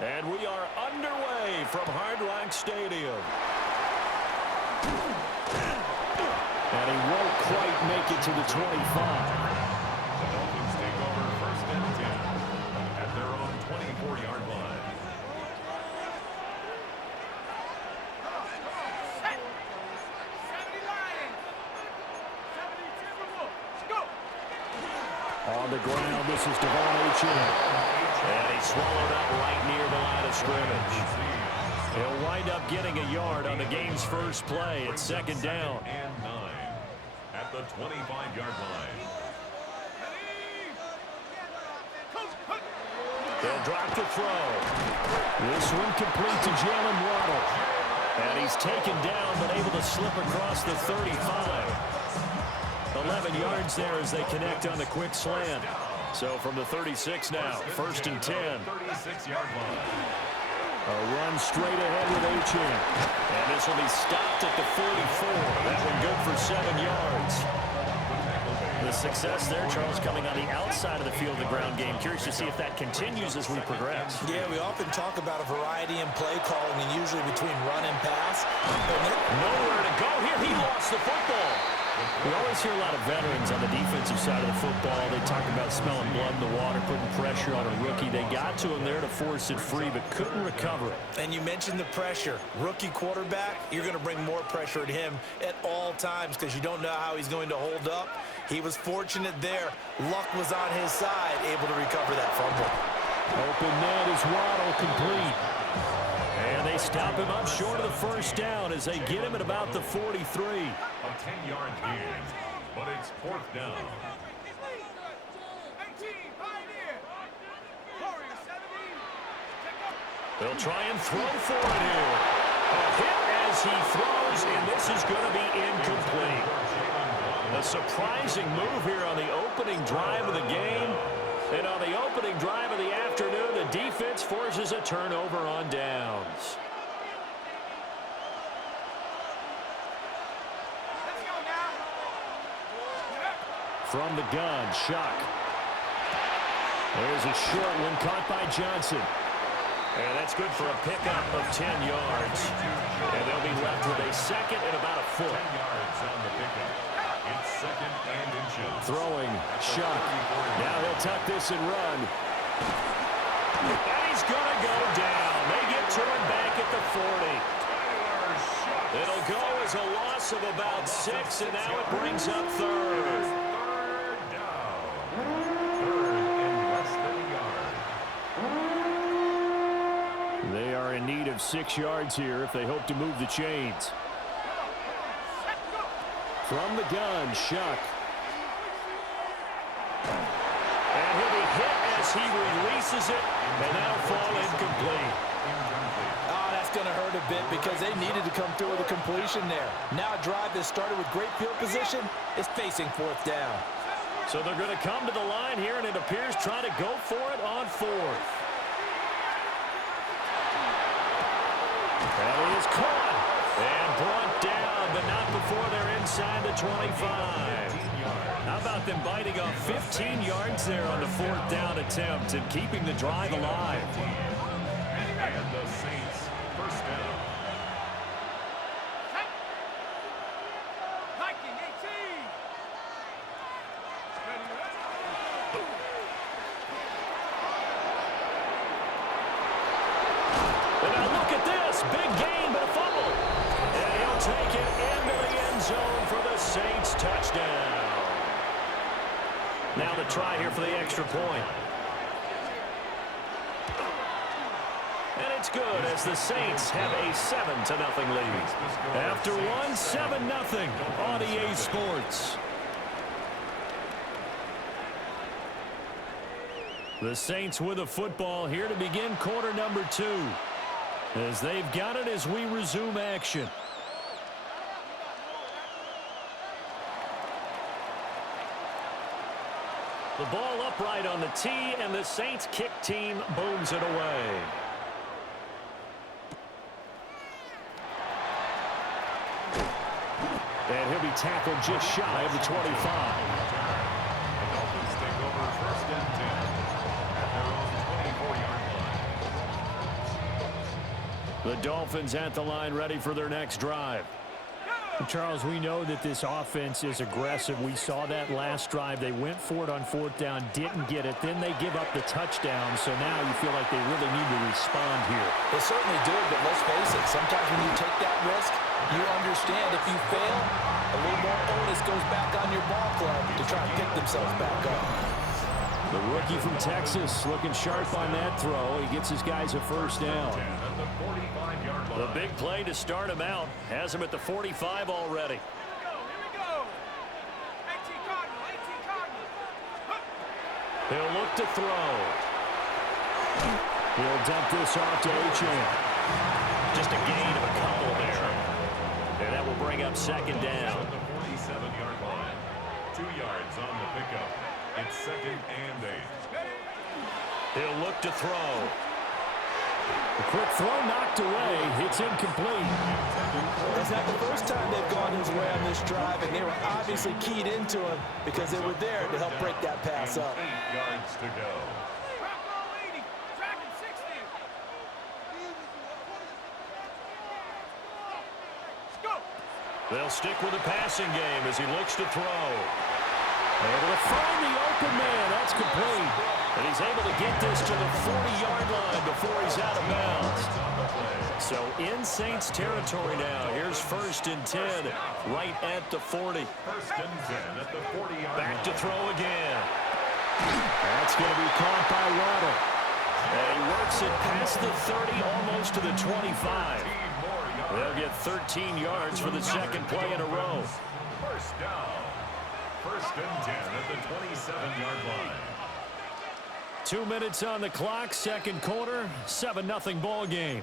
And we are underway from Hard Rock Stadium. And he won't quite make it to the 25. The Dolphins take over 1st and 10 at their own 24-yard line. On the ground, this is Devon Achane. And he swallowed up right near the line of scrimmage. He'll wind up getting a yard on the game's first play. It's 2nd down. And 9 at the 25-yard line. They'll drop the throw. This one complete to Jalen Waddle. And he's taken down but able to slip across the 35. 11 yards there as they connect on the quick slant. So from the 36 now, 1st and 10. 36-yard line. A run straight ahead with Achane. And this will be stopped at the 44. That one good for 7 yards. The success there, Charles, coming on the outside of the field, the ground game. Curious to see if that continues as we progress. Yeah, we often talk about a variety in play calling and usually between run and pass. Nowhere to go here. He lost the football. We always hear a lot of veterans on the defensive side of the football. They talk about smelling blood in the water, putting pressure on a rookie. They got to him there to force it free, but couldn't recover it. And you mentioned the pressure. Rookie quarterback, you're going to bring more pressure at him at all times because you don't know how he's going to hold up. He was fortunate there. Luck was on his side, able to recover that fumble. Open net is Waddle, complete. And they stop him up short of the 1st down as they get him at about the 43. A 10-yard gain, but it's 4th down. They'll try and throw for it here. A hit as he throws, and this is going to be incomplete. A surprising move here on the opening drive of the game. And on the opening drive of the afternoon, the defense forces a turnover on downs. From the gun, Shuck. There's a short one caught by Johnson. And that's good for a pickup of 10 yards. And they'll be left with a 2nd and about a foot. 10 yards on the pickup. It's 2nd and inches. Throwing, Shuck. Now he'll tuck this and run. And he's going to go down. They get to him back at the 40. It'll go as a loss of about 6, and now it brings up 3rd. They are in need of 6 yards here if they hope to move the chains. From the gun, Shuck. And he'll be hit as he releases it, and that'll fall incomplete. Oh, that's going to hurt a bit because they needed to come through with a completion there. Now a drive that started with great field position is facing 4th down. So they're going to come to the line here, and it appears trying to go for it on 4th. And he is caught and brought down, but not before they're inside the 25. How about them biting off 15 yards there on the 4th down attempt and keeping the drive alive? And the Saints, 1st down. Big gain, but a fumble. And he'll take it into the end zone for the Saints touchdown. Now the try here for the extra point. And it's good as the Saints have a 7-0 lead. After one, 7-0 on EA Sports. The Saints with a football here to begin quarter number 2. As they've got it as we resume action. The ball upright on the tee, and the Saints kick team booms it away. And he'll be tackled just shy of the 25. The Dolphins take over 1st and 10 at their own 24-yard line. The Dolphins at the line ready for their next drive. Charles, we know that this offense is aggressive. We saw that last drive. They went for it on fourth down, didn't get it. Then they give up the touchdown. So now you feel like they really need to respond here. They certainly do, but let's face it. Sometimes when you take that risk, you understand if you fail, a little more onus goes back on your ball club to try and pick themselves back up. The rookie from Texas looking sharp on that throw. He gets his guys a first down. The big play to start him out has him at the 45 already. He'll look to throw. He'll dump this off to Achane. Just a gain of a couple there. And that will bring up second down. The 47-yard line. 2 yards on the pickup. It's 2nd and 8. He'll look to throw. The quick throw knocked away. It's incomplete. That's not the first time they've gone his way on this drive, and they were obviously keyed into him because they were there to help break that pass up. 8 yards to go. They'll stick with the passing game as he looks to throw. Able to find the open man. That's complete. And he's able to get this to the 40-yard line before he's out of bounds. So in Saints territory now. Here's 1st and 10 right at the 40. 1st and 10 at the 40-yard line. Back to throw again. That's going to be caught by Waddle. And he works it past the 30, almost to the 25. They'll get 13 yards for the second play in a row. First down. 1st and 10 at the 27-yard line. 2 minutes on the clock, second quarter, 7-0 ball game.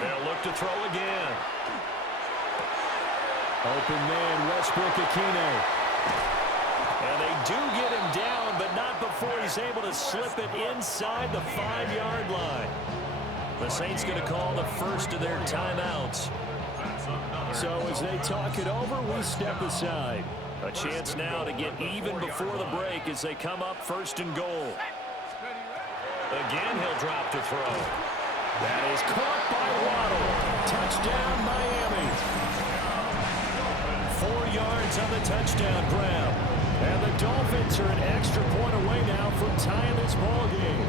They'll look to throw again. Open man, Westbrook-Ikhine. And they do get him down, but not before he's able to slip it inside the 5-yard line. The Saints going to call the first of their timeouts. So as they talk it over, we step aside. A chance now to get even before the break as they come up 1st and goal. Again, he'll drop to throw. That is caught by Waddle. Touchdown, Miami. 4 yards on the touchdown grab. And the Dolphins are an extra point away now from tying this ball game.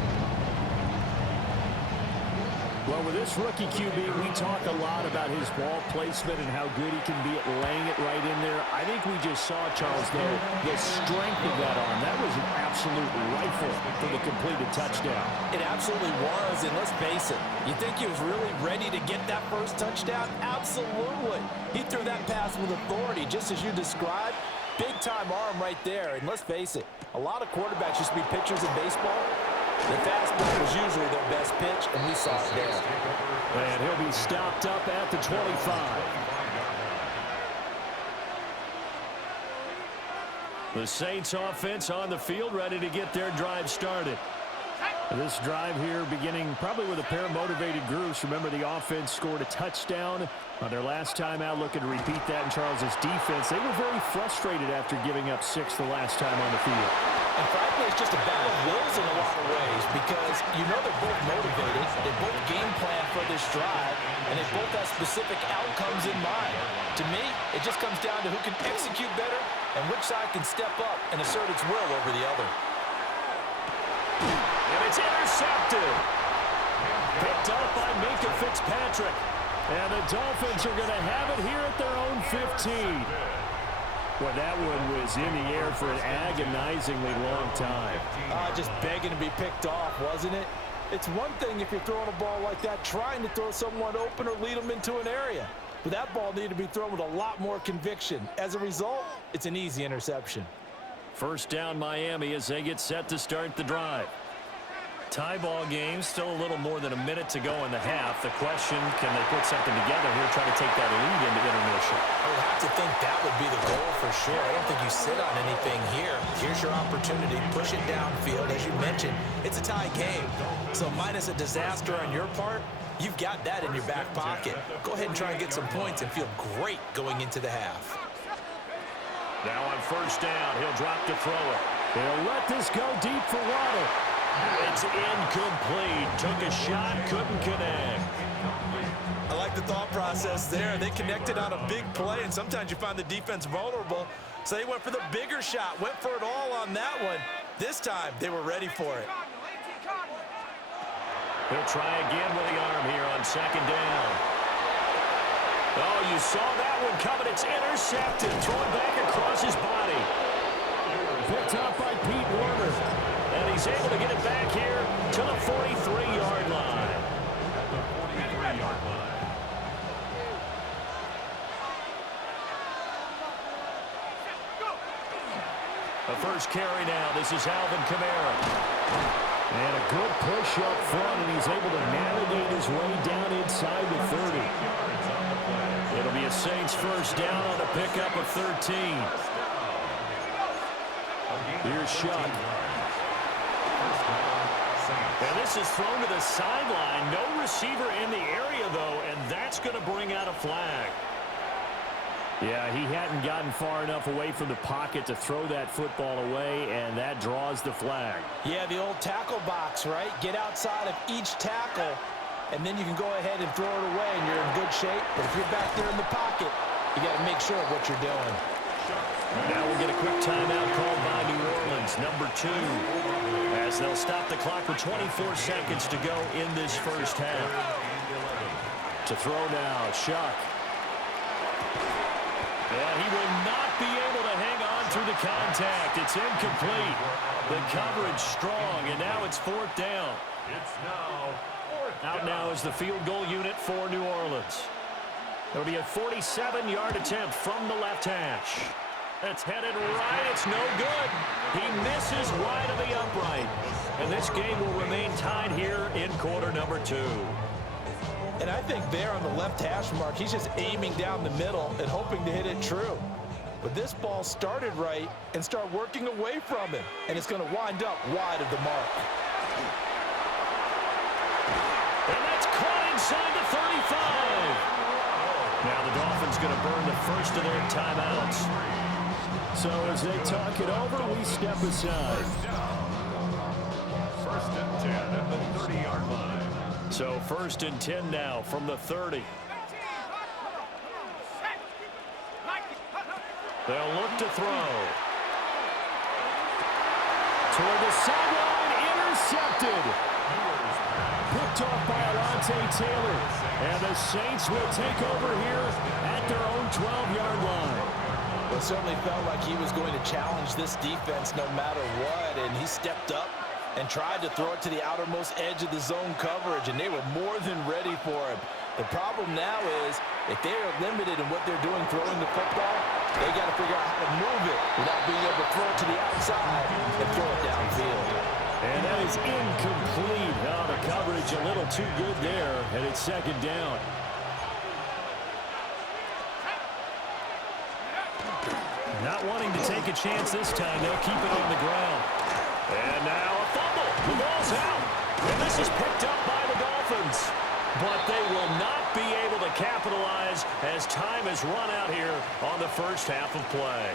Well, with this rookie QB, we talk a lot about his ball placement and how good he can be at laying it right in there. I think we just saw, Charles, there, the strength of that arm. That was an absolute rifle for the completed touchdown. It absolutely was, and let's face it, you think he was really ready to get that first touchdown? Absolutely. He threw that pass with authority, just as you described. Big-time arm right there, and let's face it, a lot of quarterbacks used to be pitchers in baseball. The fastball was usually their best pitch, and we saw it there. And he'll be stopped up at the 25. The Saints offense on the field, ready to get their drive started. This drive here beginning probably with a pair of motivated groups. Remember, the offense scored a touchdown on their last time out, looking to repeat that in Charles's defense. They were very frustrated after giving up 6 the last time on the field. And frankly, it's just a battle of wills in a lot of ways because you know they're both motivated, they both game plan for this drive, and they both have specific outcomes in mind. To me, it just comes down to who can execute better and which side can step up and assert its will over the other. And it's intercepted. Picked up by Minkah Fitzpatrick. And the Dolphins are going to have it here at their own 15. Well, that one was in the air for an agonizingly long time. Just begging to be picked off, wasn't it? It's one thing if you're throwing a ball like that, trying to throw someone open or lead them into an area. But that ball needed to be thrown with a lot more conviction. As a result, it's an easy interception. First down, Miami, as they get set to start the drive. Tie ball game, still a little more than a minute to go in the half. The question, can they put something together here, try to take that lead into intermission? I would have to think that would be the goal for sure. I don't think you sit on anything here. Here's your opportunity. Push it downfield. As you mentioned, it's a tie game. So minus a disaster on your part, You've got that in your back pocket. Go ahead and try and get some points and feel great going into the half. Now on first down, he'll drop to throw it. They'll let this go deep for Waddle. It's incomplete. Took a shot, couldn't connect. I like the thought process there. They connected on a big play, and sometimes you find the defense vulnerable. So they went for the bigger shot, went for it all on that one. This time, they were ready for it. He'll try again with the arm here on second down. Oh, you saw that one coming. It's intercepted. Thrown back across his body. Picked up by Pete Werner. And he's able to get it back here to the 43-yard line. At the 43-yard line. The first carry now. This is Alvin Kamara. And a good push up front, and he's able to navigate his way down inside the 30. It'll be a Saints first down on a pickup of 13. Here's Shuck. And this is thrown to the sideline. No receiver in the area, though, and that's going to bring out a flag. Yeah, he hadn't gotten far enough away from the pocket to throw that football away, and that draws the flag. Yeah, the old tackle box, right? Get outside of each tackle, and then you can go ahead and throw it away, and you're in good shape. But if you're back there in the pocket, you got to make sure of what you're doing. Now we'll get a quick timeout called by New Orleans, number 2, as they'll stop the clock with 24 seconds to go in this first half. To throw now, Shuck. And he will not be able to hang on through the contact. It's incomplete. The coverage strong, and now it's fourth down. It's now fourth down. Out now is the field goal unit for New Orleans. It'll be a 47-yard attempt from the left hash. That's headed right. It's no good. He misses wide of the upright. And this game will remain tied here in quarter number 2. And I think there on the left hash mark, he's just aiming down the middle and hoping to hit it true. But this ball started right and start working away from him. And it's going to wind up wide of the mark. And that's caught inside the 35. Now the Dolphins going to burn the first of their timeouts. So as they talk it over, we step aside. First and 10 at the 30-yard line. So first and 10 now from the 30. They'll look to throw. Toward the sideline, intercepted. Picked off by Alontae Taylor. And the Saints will take over here at their own 12-yard line. Well, it certainly felt like he was going to challenge this defense no matter what, and he stepped up and tried to throw it to the outermost edge of the zone coverage, and they were more than ready for him. The problem now is, if they are limited in what they're doing throwing the football, they got to figure out how to move it without being able to throw it to the outside and throw it downfield. And that is incomplete. Now the coverage a little too good there, and it's second down. Not wanting to take a chance this time, they'll keep it on the ground. And now a fumble. The ball's out. And this is picked up by the Dolphins. But they will not be able to capitalize as time has run out here on the first half of play.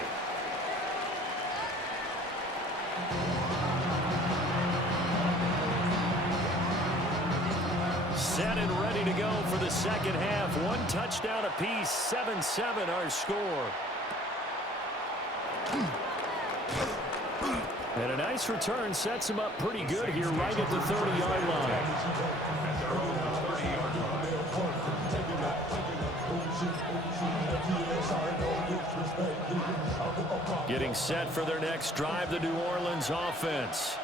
Set and ready to go for the second half. One touchdown apiece, 7-7 our score. And a nice return sets him up pretty good here right at the 30-yard line. Getting set for their next drive, the New Orleans offense.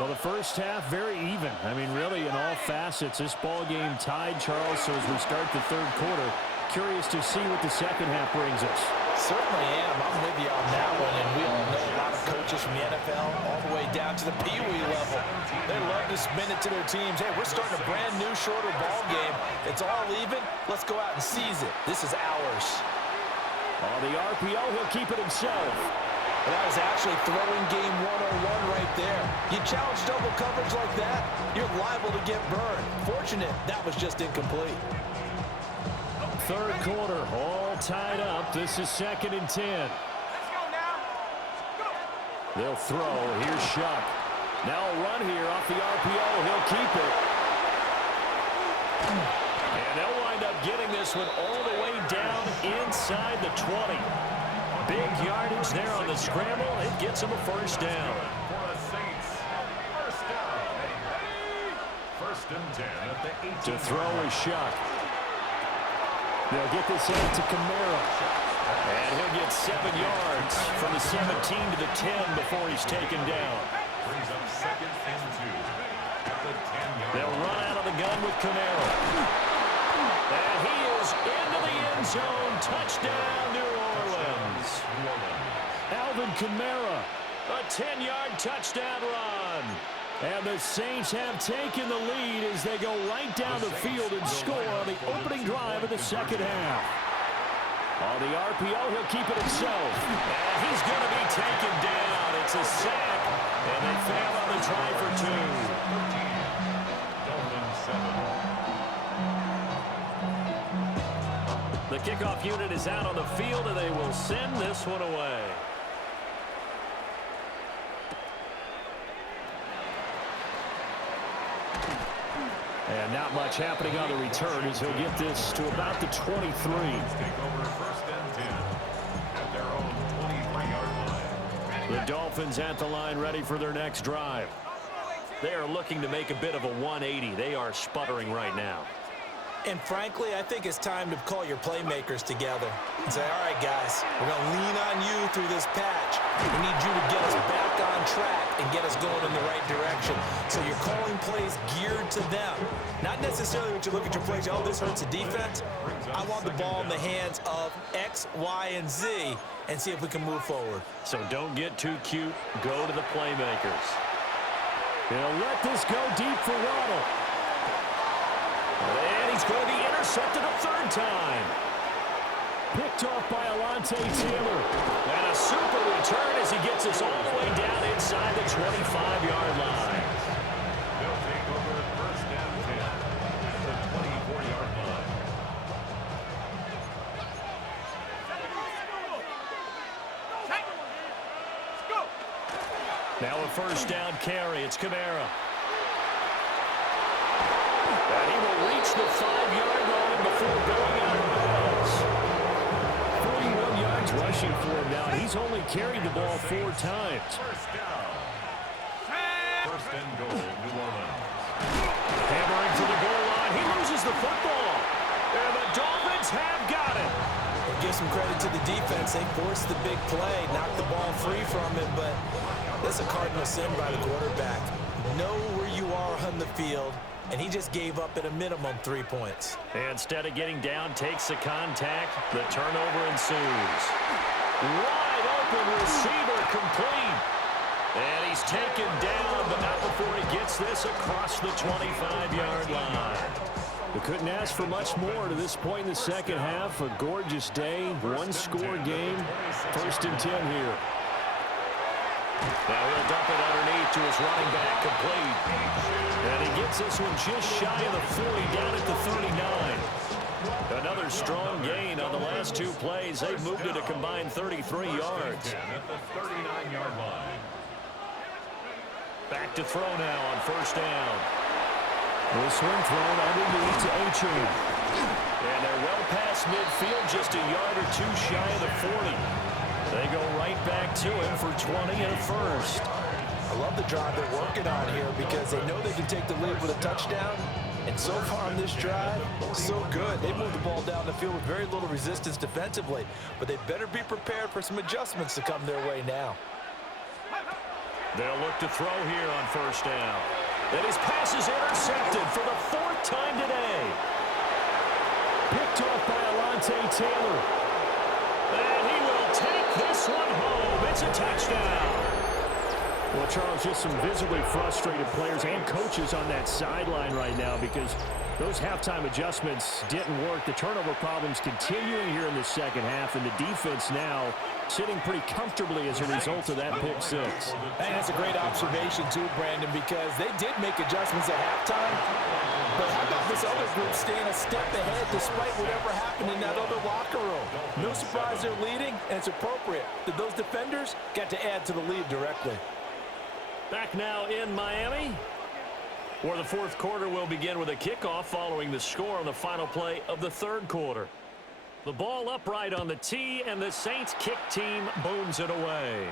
Well, the first half, very even. I mean, really, in all facets, this ball game tied, Charles. So as we start the third quarter, curious to see what the second half brings us. Certainly am. I'm with you on that one, and we all know a lot of coaches from the NFL all the way down to the Pee Wee level. They love to spin it to their teams. Hey, we're starting a brand new, shorter ball game. It's all even. Let's go out and seize it. This is ours. On the RPO, he'll keep it himself. And that was actually throwing game 101 right there. You challenge double coverage like that, you're liable to get burned. Fortunate, that was just incomplete. Third quarter, all tied up. This is 2nd and 10. They'll throw. Here's Shuck. Now a run here off the RPO. He'll keep it. And they'll wind up getting this one all the way down inside the 20. Big yardage there on the scramble. It gets him a first down. First and 10 at the 18. To throw is Shuck. They'll get this out to Kamara. And he'll get 7 yards from the 17 to the 10 before he's taken down. Brings up 2nd and 2 at the 10-yard. They'll run out of the gun with Kamara. And he is into the end zone. Touchdown, New Orleans. Alvin Kamara, a 10-yard touchdown run. And the Saints have taken the lead as they go right down the field and score on the opening drive of the second half. On the RPO, he'll keep it himself. And he's going to be taken down. It's a sack, and they fail on the try for 2. The kickoff unit is out on the field, and they will send this one away. And not much happening on the return as he'll get this to about the 23. Take over 1st and 10 at their own 23-yard line. The Dolphins at the line ready for their next drive. They are looking to make a bit of a 180. They are sputtering right now. And frankly, I think it's time to call your playmakers together and say, all right, guys, we're going to lean on you through this patch. We need you to get us back on track and get us going in the right direction. So you're calling plays geared to them. Not necessarily when you look at your plays, oh, this hurts the defense. I want the ball in the hands of X, Y, and Z and see if we can move forward. So don't get too cute. Go to the playmakers. They'll let this go deep for Waddle. And he's going to be intercepted a 3rd time. Picked off by Alontae Taylor. And a super return as he gets us all the way down inside the 25-yard line. They'll take over 1st and 10 at the 24-yard line. Now a 1st down carry. It's Kamara. And he will reach the 5-yard line before going out of bounds. 41 yards rushing for him now. He's only carried the ball 4 times. First down. 1st and goal, New Orleans. Hammering to the goal line. He loses the football. And the Dolphins have got it. We'll give some credit to the defense. They forced the big play, knocked the ball free from him, but that's a cardinal sin by the quarterback. Know where you are on the field. And he just gave up at a minimum 3 points. Instead of getting down, takes the contact. The turnover ensues. Wide open receiver complete. And he's taken down, but not before he gets this across the 25-yard line. We couldn't ask for much more to this point in the second half. A gorgeous day, 1-score game. 1st and 10 here. Now he'll dump it underneath to his running back, complete. And he gets this one just shy of the 40, down at the 39. Another strong gain on the last 2 plays. They've moved it a combined 33 yards. At the 39-yard line. Back to throw now on 1st down. This one thrown underneath to A-Chain. And they're well past midfield, just a yard or 2 shy of the 40. They go right back to him for 20 and a 1st. I love the drive they're working on here because they know they can take the lead with a touchdown. And so far on this drive, so good. They moved the ball down the field with very little resistance defensively. But they better be prepared for some adjustments to come their way now. They'll look to throw here on 1st down. And his pass is intercepted for the 4th time today. Picked off by Alontae Taylor. And he will take this one home. It's a touchdown. Well, Charles, just some visibly frustrated players and coaches on that sideline right now because Those halftime adjustments didn't work. The turnover problems continuing here in the second half, and the defense now sitting pretty comfortably as a result of that pick six. And that's a great observation too, Brandon, because they did make adjustments at halftime. But how about this other group staying a step ahead despite whatever happened in that other locker room? No surprise they're leading, and it's appropriate that those defenders got to add to the lead directly. Back now in Miami, where the fourth quarter will begin with a kickoff following the score on the final play of the third quarter. The ball upright on the tee, and the Saints kick team booms it away.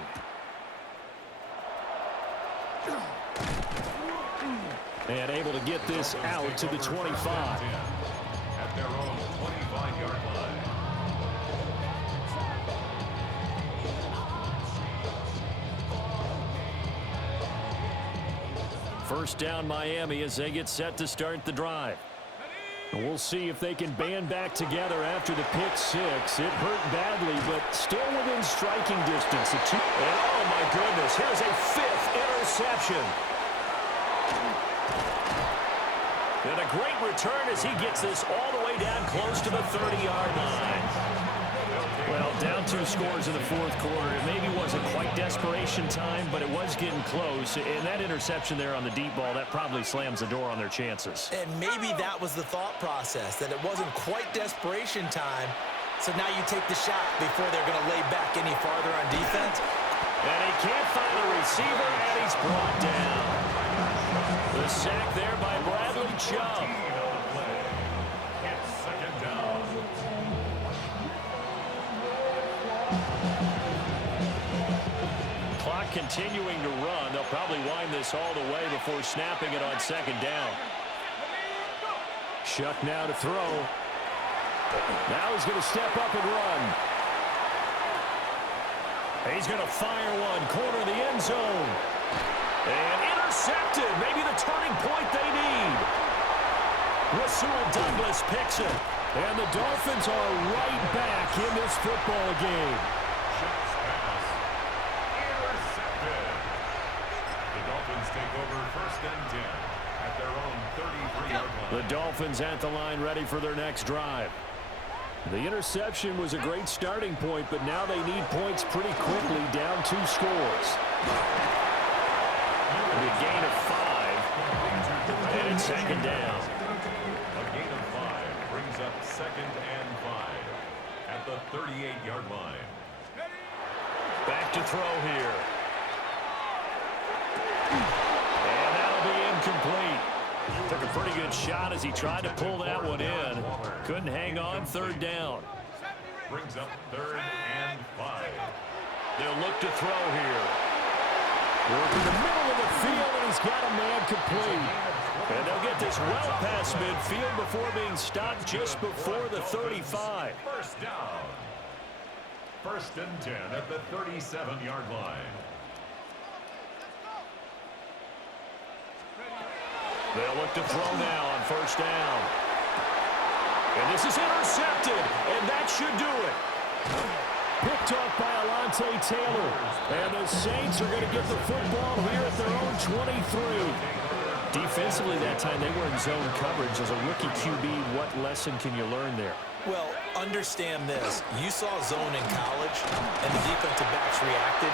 And able to get this out to the 25. At their own 25-yard line. First down Miami as they get set to start the drive. And we'll see if they can band back together after the pick six. It hurt badly, but still within striking distance. And oh my goodness, here's a fifth interception. And a great return as he gets this all the way down close to the 30-yard line. Well, down 2 scores in the fourth quarter. It maybe wasn't quite desperation time, but it was getting close. And that interception there on the deep ball, that probably slams the door on their chances. And maybe that was the thought process, that it wasn't quite desperation time. So now you take the shot before they're going to lay back any farther on defense. And he can't find the receiver, and he's brought down. The sack there by Bradley Chubb. Second down. Clock continuing to run. They'll probably wind this all the way before snapping it on second down. Shuck now to throw. Now he's going to step up and run. He's going to fire one, corner of the end zone. And intercepted. Maybe the turning point they need. Rasul Douglas picks it. And the Dolphins are right back in this football game. Shots pass. Intercepted. The Dolphins take over first and 10 at their own 33-yard line. The Dolphins at the line ready for their next drive. The interception was a great starting point, but now they need points pretty quickly, down 2 scores. A gain of 5. And it's second down. A gain of 5 brings up second and 5 at the 38-yard line. Back to throw here. And that'll be incomplete. Took a pretty good shot as he tried to pull that one in. Couldn't hang on, third down. Brings up third and 5. They'll look to throw here. Working the middle of the field, and he's got a man complete. And they'll get this well past midfield before being stopped just before the 35. First down. First and 10 at the 37-yard line. They'll look to throw now on first down. And this is intercepted, and that should do it. Picked off by Alontae Taylor. And the Saints are going to get the football here at their own 23. Defensively that time, they were in zone coverage. As a rookie QB, what lesson can you learn there? Well, understand this. You saw zone in college, and the defensive backs reacted.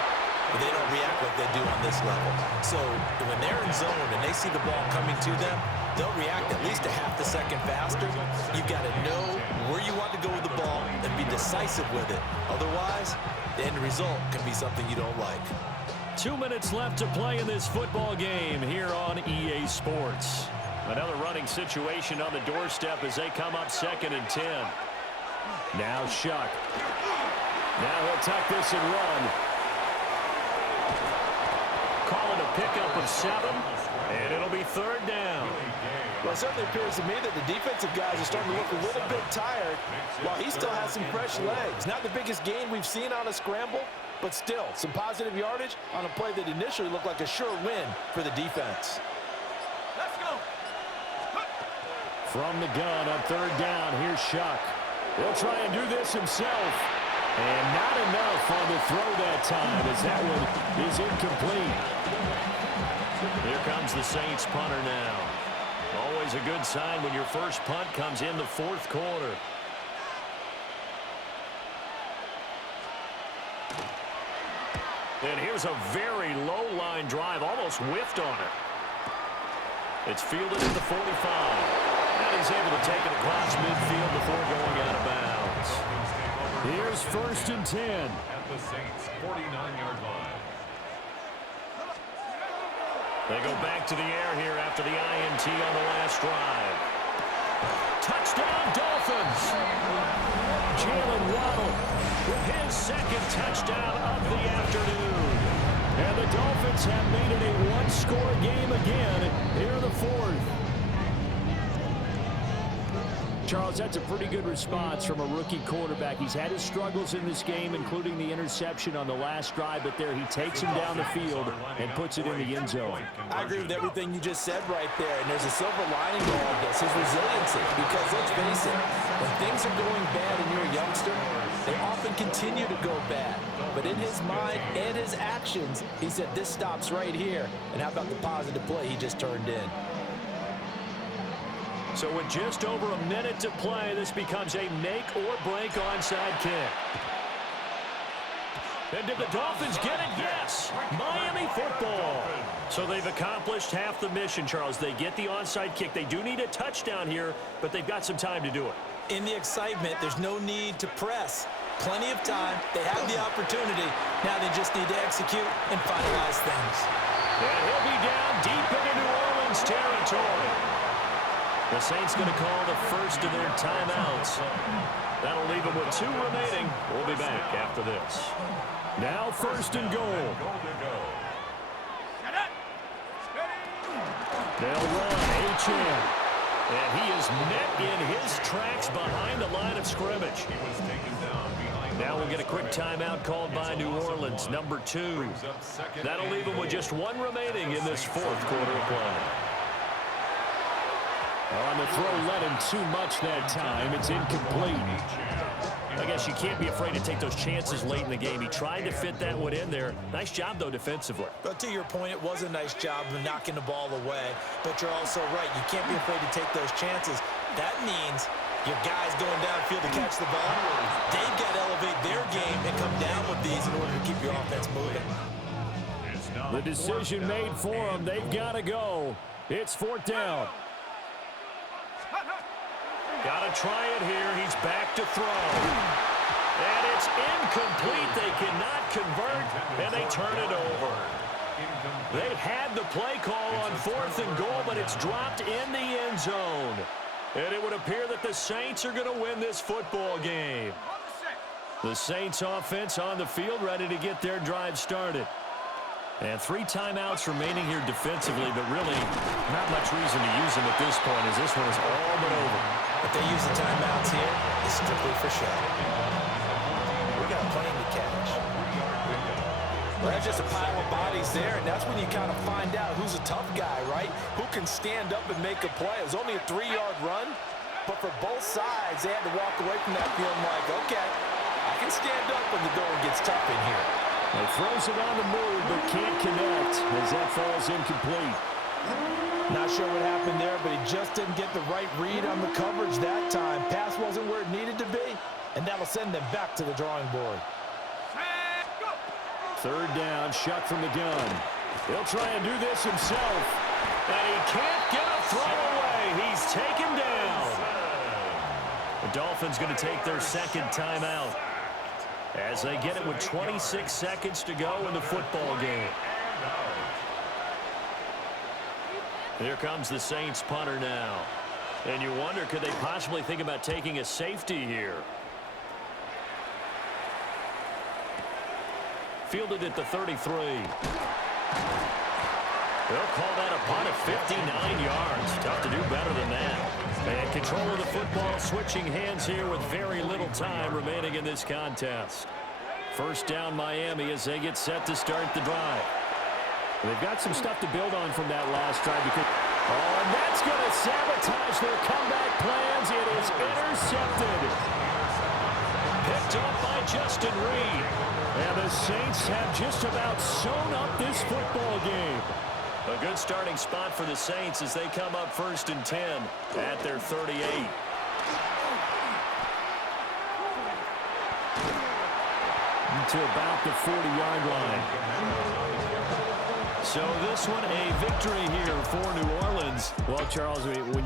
But they don't react like they do on this level. So when they're in zone and they see the ball coming to them, they'll react at least a half a second faster. You've got to know where you want to go with the ball and be decisive with it. Otherwise, the end result can be something you don't like. 2 minutes left to play in this football game here on EA Sports. Another running situation on the doorstep as they come up second and 10. Now Shuck. Now he'll tuck this and run. Call it a pickup of 7, and it'll be third down. Well, it certainly appears to me that the defensive guys are starting to look a little bit tired while he still has some fresh legs. Not the biggest gain we've seen on a scramble, but still some positive yardage on a play that initially looked like a sure win for the defense. Let's go. From the gun on third down, here's Shuck. He'll try and do this himself. And not enough on the throw that time as that one is incomplete. Here comes the Saints punter now. Always always a good sign when your first punt comes in the fourth quarter. And here's a very low-line drive, almost whiffed on it. It's fielded at the 45. And he's able to take it across midfield before going out of bounds. Here's 1st and 10. At the Saints' 49-yard line. They go back to the air here after the INT on the last drive. Touchdown, Dolphins! Jalen Waddle with his second touchdown of the afternoon. And the Dolphins have made it a one-score game again here in the fourth. Charles, that's a pretty good response from a rookie quarterback. He's had his struggles in this game, including the interception on the last drive, but there he takes him down the field and puts it in the end zone. I agree with everything you just said right there, and there's a silver lining to all of this, his resiliency, because let's face it, when things are going bad and you're a youngster, they often continue to go bad. But in his mind and his actions, he said, this stops right here. And how about the positive play he just turned in? So with just over a minute to play, this becomes a make-or-break onside kick. And did the Dolphins get it? Yes! Miami football. So they've accomplished half the mission, Charles. They get the onside kick. They do need a touchdown here, but they've got some time to do it. In the excitement, there's no need to press. Plenty of time. They have the opportunity. Now they just need to execute and finalize things. And he'll be down deep into New Orleans territory. The Saints going to call the first of their timeouts. That'll leave them with 2 remaining. We'll be back after this. Now 1st and goal. They'll run H.M. And he is met in his tracks behind the line of scrimmage. Now we'll get a quick timeout called by New Orleans, number 2. That'll leave them with just 1 remaining in this fourth quarter of play. On the throw, led him too much that time. It's incomplete. I guess you can't be afraid to take those chances late in the game. He tried to fit that one in there. Nice job, though, defensively. But to your point, it was a nice job of knocking the ball away. But you're also right. You can't be afraid to take those chances. That means your guys going downfield to catch the ball, they've got to elevate their game and come down with these in order to keep your offense moving. The decision made for them. They've got to go. It's 4th down. Got to try it here. He's back to throw. And it's incomplete. They cannot convert, and they turn it over. They had the play call on 4th and goal, but it's dropped in the end zone. And it would appear that the Saints are going to win this football game. The Saints offense on the field, ready to get their drive started. And 3 timeouts remaining here defensively, but really not much reason to use them at this point, as this one is all but over. If they use the timeouts here, it's strictly for show. We got a plane to catch. Well, that's just a pile of bodies there, and that's when you kind of find out who's a tough guy, right? Who can stand up and make a play. It was only a 3-yard run, but for both sides, they had to walk away from that feeling like, okay, I can stand up when the going gets tough in here. He throws it on the move, but can't connect as that falls incomplete. Not sure what happened there, but he just didn't get the right read on the coverage that time. Pass wasn't where it needed to be, and that'll send them back to the drawing board. 3rd down, shot from the gun. He'll try and do this himself. And he can't get a throw away. He's taken down. The Dolphins going to take their 2nd timeout as they get it with 26 seconds to go in the football game. Here comes the Saints punter now. And you wonder, could they possibly think about taking a safety here? Fielded at the 33. They'll call that a punt of 59 yards. Tough to do better than that. And control of the football switching hands here with very little time remaining in this contest. 1st down Miami as they get set to start the drive. They've got some stuff to build on from that last drive. And that's going to sabotage their comeback plans. It is intercepted. Picked up by Justin Reed. And the Saints have just about sewn up this football game. A good starting spot for the Saints as they come up 1st and 10 at their 38. To about the 40-yard line. So this one a victory here for New Orleans. Well, Charles, when